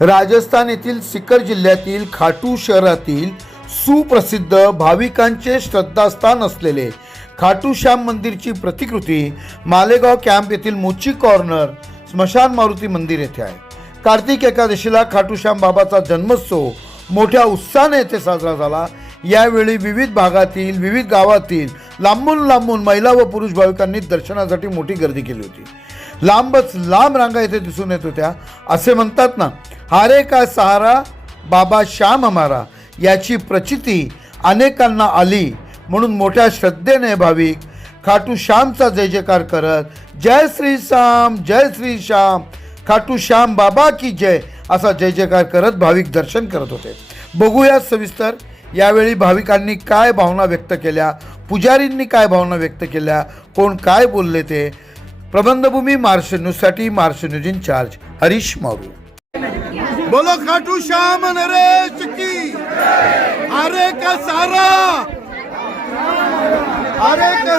राजस्थान येथील सिकर जिल्ह्यातील खाटू शहरातील सुप्रसिद्ध भाविकांचे श्रद्धास्थान असलेले खाटू श्याम मंदिरची प्रतिकृती मालेगाव कॅम्प येथील मोची कॉर्नर स्मशान मारुती मंदिर येथे आहे. कार्तिक एकादशीला खाटूश्याम बाबाचा जन्मोत्सव मोठ्या उत्साहाने येथे साजरा झाला. यावेळी विविध भागातील विविध गावातील लांबून लांबून महिला व पुरुष भाविकांनी दर्शनासाठी मोठी गर्दी केली होती. लांबच लांब रांगा इथे दिसून येत होत्या. असे म्हणतात ना हारे का सहारा बाबा श्याम हमारा याची प्रचिती अनेकांना आली. म्हणून मोठ्या श्रद्धेने भाविक खाटू श्यामचा जय जयकार करत जय श्री श्याम जय श्री श्याम खाटू श्याम बाबा की जय असा जय जयकार करत भाविक दर्शन करत होते. बघूया सविस्तर यावेळी भाविकांनी काय भावना व्यक्त केल्या पुजारींनी काय भावना व्यक्त केल्या कोण काय बोलले ते प्रबंधभूमी मार्श न्यूजसाठी Marsh news incharge Harish Maru. बोलो खाटू श्याम नरेश की. अरे का सारा? अरे का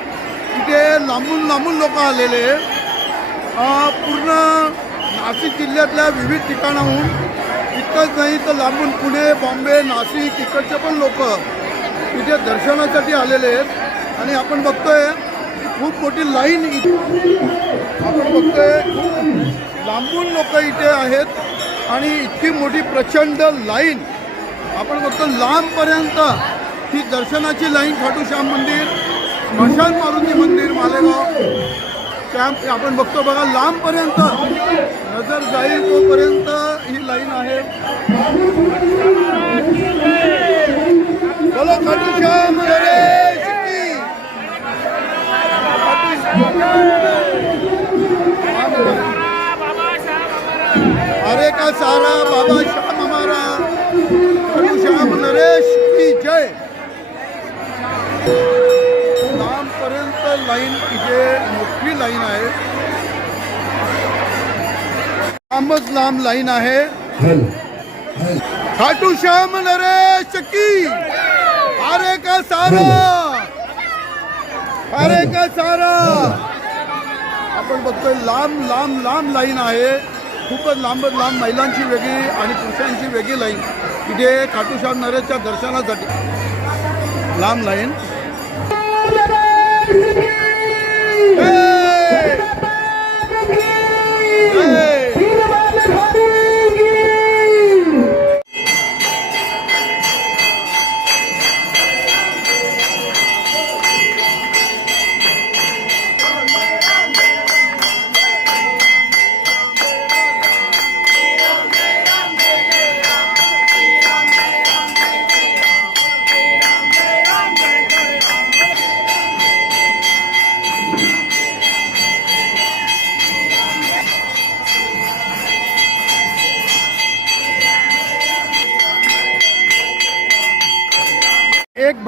इथे लांबून लांबून लोक आलेले पूर्ण नाशिक जिल्ह्यातल्या विविध ठिकाणाहून इतकंच नाही तर लांबून पुणे बॉम्बे नाशिक इकडचे पण लोक इथे दर्शनासाठी आलेले आहेत. आणि आपण बघतोय खूप मोठी लाईन इथे आपण बघतोय लांबून लोक इथे आहेत. आणि इतकी मोठी प्रचंड लाईन. आपण बघतो लांबपर्यंत ही दर्शनाची लाईन खाटू श्याम मंदिर स्मशान मारुती मंदिर मालेगाव. कॅम्प आपण बघतो बघा लांबपर्यंत नजर जाईल तोपर्यंत ही लाईन आहे. लांबच लांब लाईन आहे. खाटू श्याम नरेश की? अरे का सारा? अरे का सारा? आपण बघतोय लांब लांब लांब लाईन आहे. खूपच लांबच लांब महिलांची वेगळी आणि पुरुषांची वेगळी लाईन. इथे खाटू श्याम नरेशच्या दर्शनासाठी. लांब लाईन.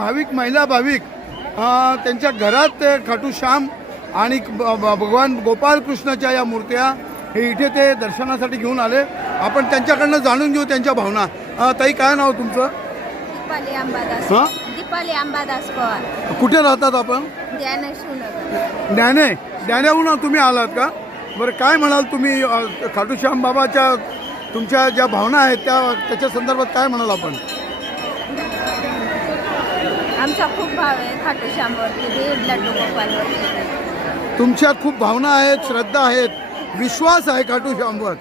भाविक महिला भाविक त्यांच्या घरात ते खाटू श्याम आणि भगवान गोपाल कृष्णाच्या या मूर्त्या हे इथे ते दर्शनासाठी घेऊन आले. आपण त्यांच्याकडनं जाणून घेऊ त्यांच्या भावना. ताई काय नाव तुमचं? दीपाली अंबादास. हा? दीपाली अंबादास पवार. कुठे राहतात आपण? ज्ञाने ज्ञानेहून तुम्ही आलात का? बरं काय म्हणाल तुम्ही अ, खाटू श्याम बाबाच्या तुमच्या ज्या भावना आहेत त्या त्याच्या संदर्भात काय म्हणाल आपण? आमचा खूप भाव आहे खाटू श्यामवरती दीड लड्डू गोपालवरती तुमच्यात खूप भावना आहेत श्रद्धा आहेत विश्वास आहे खाटू श्यामवर.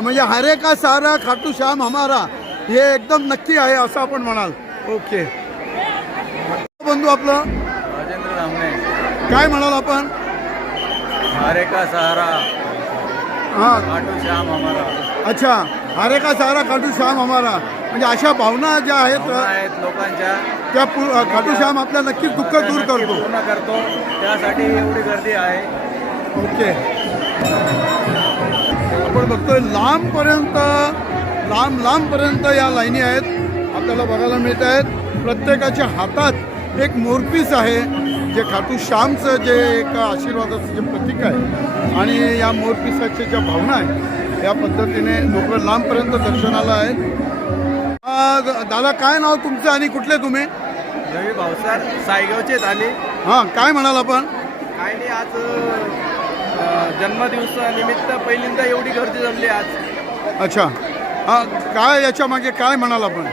म्हणजे हरे का सारा खाटू श्याम हमारा हे एकदम नक्की आहे असं आपण म्हणाल. ओके. बंधू आपलं? राजेंद्र रामणे काय म्हणाल आपण? हरे का सहारा हां. खाटू श्याम हमारा. अच्छा हरे का सारा खाटू श्याम हमारा. म्हणजे अशा भावना ज्या आहेत आहेत लोकांच्या. त्या पू- खाटू श्याम आपल्या नक्कीच दुःख दूर नक्की करतो. पूर्ण करतो. त्यासाठी एवढी गर्दी आहे. ओके. आपण बघतोय लांबपर्यंत लांब लांबपर्यंत या लाईनी आहेत. आपल्याला बघायला मिळत आहेत. प्रत्येकाच्या हातात एक मोरपीस आहे जे खाटू श्यामचं जे एक आशीर्वादाचं जे प्रतीक आहे. आणि या मोरपिसाच्या ज्या भावना आहेत या पद्धतीने लोक लांबपर्यंत दर्शनाला आहेत. दादा काय नाव तुमचं आणि कुठले तुम्ही? रवी भावसार सायगावचे झाले हां काय म्हणाल आपण? काय नाही आज अ, जन्मदिवसानिमित्त पहिल्यांदा एवढी गर्दी जमली आज. अच्छा. हां काय याच्या मागे काय म्हणाल आपण?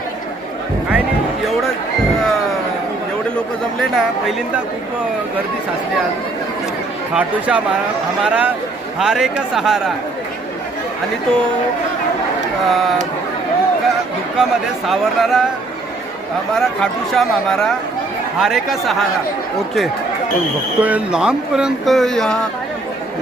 काय नाही एवढं अ, एवढे लोक जमले ना पहिल्यांदा खूप अ, गर्दी साचली आज. खाटू श्याम हा- हमारा हारे का सहारा. आणि तो अ, दुःखामध्ये सावरणारा हमारा खाटू श्याम हमारा हारे का सहारा. ओके. पण बघतोय लांबपर्यंत या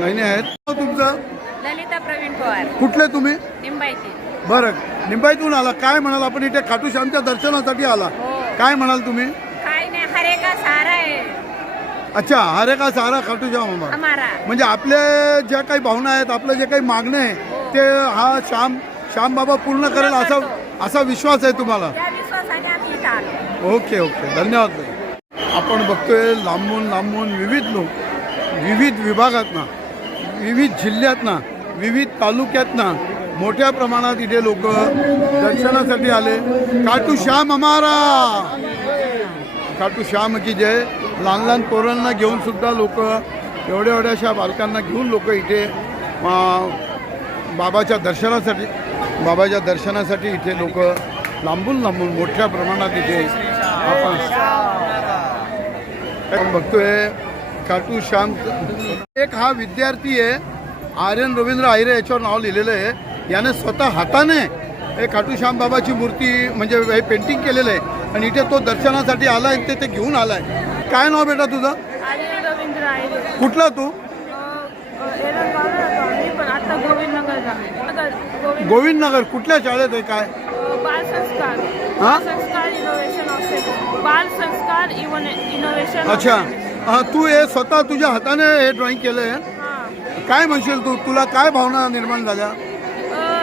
लाईनी आहेत. नाव तुमचं? ललिता प्रवीण पवार. कुठले तुम्ही? निंबाईती बरं. निंबाईतून आला. काय म्हणाल आपण इथे? खाटू श्यामच्या दर्शनासाठी आला. हो. काय म्हणाल तुम्ही? काय नाही हरे का सारा आहे. अच्छा अरे का सारा खाटू श्याम आम्हाला हमारा. म्हणजे आपले ज्या काही भावना आहेत आपलं जे काही मागणं आहे ते हा श्याम श्याम बाबा पूर्ण करेल असा असा विश्वास आहे तुम्हाला? त्या विश्वासाने आम्ही इथं आलो. Okay okay. धन्यवाद. ताई. आपण बघतोय लांबून लांबून विविध लोक विविध विभागातनं विविध जिल्ह्यातनं विविध तालुक्यातनं मोठ्या प्रमाणात इथे लोक दर्शनासाठी आले. काटू श्याम हमारा काटू श्याम की जय. लहान लहान पोरांना घेऊन सुद्धा लोक एवढ्या एवढ्याशा बालकांना घेऊन लोक इथे बाबाच्या दर्शनासाठी बाबाच्या दर्शनासाठी इथे लोक लांबून लांबून मोठ्या प्रमाणात इथे आपण बघतोय. खाटू श्याम एक हा विद्यार्थी आहे आर्यन रवींद्र आहिरे याच्यावर नाव लिहिलेलं आहे. याने स्वतः हाताने हे खाटू श्याम बाबाची मूर्ती म्हणजे हे पेंटिंग केलेलं आहे. आणि इथे तो दर्शनासाठी आलाय आणि ते ते घेऊन आलाय. काय नाव बेटा तुझं? आहे कुठला तू? एरंगावला राहतो आम्ही पण आता गोविंदनगरला नगर गोविंद गोविंद नगर कुठल्या शाळेत आहे काय? बाल संस्कार. हा? संस्कार इनोव्हेशन बाल संस्कार इवन इनोव्हेशन अच्छा. हा, तू हे स्वतः तुझ्या हाताने हे ड्रॉइंग केलं आहे हां. काय म्हणशील तू? तुला काय भावना निर्माण झाल्या?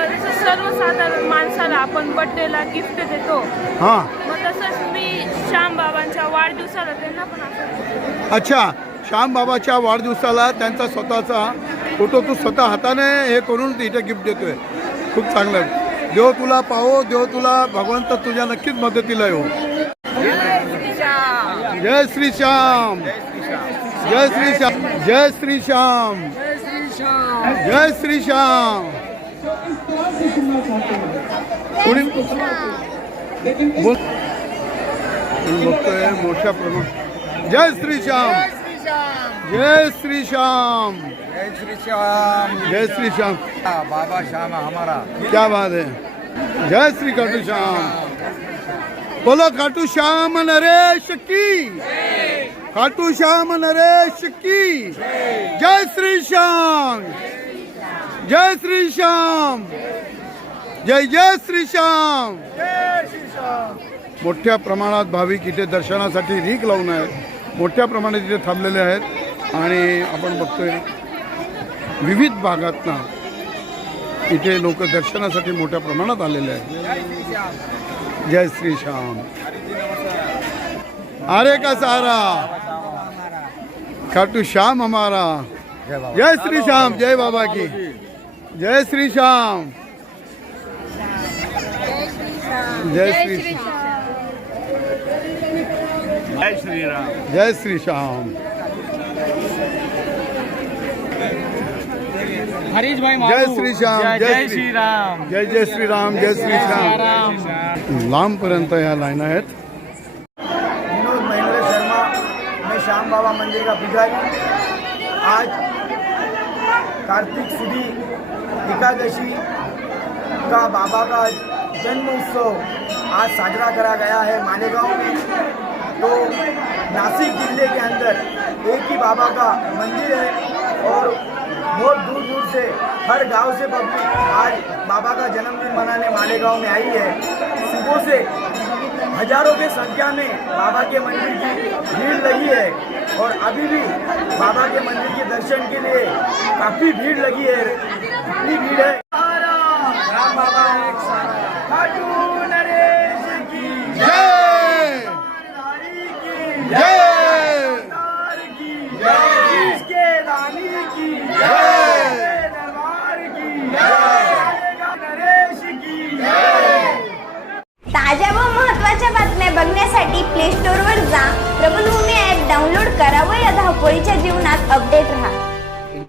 जसं सर्वसाधारण माणसाला आपण बड्डेला गिफ्ट देतो हां. मग तसंच मी श्याम बाबांच्या वाढदिवसाला त्यांना पण असं अच्छा. श्याम बाबाच्या वाढदिवसाला त्यांचा स्वतःचा फोटो तू स्वतः हाताने हे करून इथे गिफ्ट देतोय. खूप चांगलं आहे. देव तुला पाहो देव तुला भगवंत तुझ्या नक्कीच मदतीला येऊ हो. जय श्री श्याम. जय श्री श्याम. जय श्री श्याम. जय श्री श्याम. कोणी? बघतोय मोठ्या प्रमाणात. जय श्री श्याम. जय श्री श्याम। जय श्री श्याम। जय श्री श्याम। बाबा श्याम हमारा। क्या बात है। जय श्री खाटू श्याम। बोलो खाटू श्याम नरेश की। खाटू श्याम नरेश की। जय श्री श्याम। जय श्री श्याम। जय जय श्री श्याम। मोठ्या प्रमाणात भाविक इथे दर्शनासाठी रीक लावून आहेत. मोठ्या प्रमाणात इथे थांबलेले आहेत. आणि आपण बघतोय विविध भागातनं इथे लोक दर्शनासाठी मोठ्या प्रमाणात आलेले आहेत. जय श्री श्याम. अरे का सारा? खाटू श्याम हमारा? जय श्री श्याम जय बाबा की. जय श्री श्याम. जय श्री जय श्रीराम जय श्री श्याम. हरीश भाई जय श्री श्याम जय श्री राम। जय जय श्री राम जय श्री श्याम। लांबपर्यंत या लाईन आहेत. विनोद महेंद्र शर्मा मैं श्याम बाबा मंदिर का पुजारी आज कार्तिक सुधी एकादशी का बाबा का जन्म उत्सव आज साजरा करा गया है मालेगांव में। तो नासिक ज़िले के अंदर एक ही बाबा का मंदिर है और बहुत दूर दूर से हर गाँव से पब्लिक आज बाबा का जन्मदिन मनाने मालेगांव में आई है। सुबह से हज़ारों की संख्या में बाबा के मंदिर की भीड़ लगी है और अभी भी बाबा के मंदिर के दर्शन के लिए काफ़ी भीड़ लगी है। इतनी भीड़ है।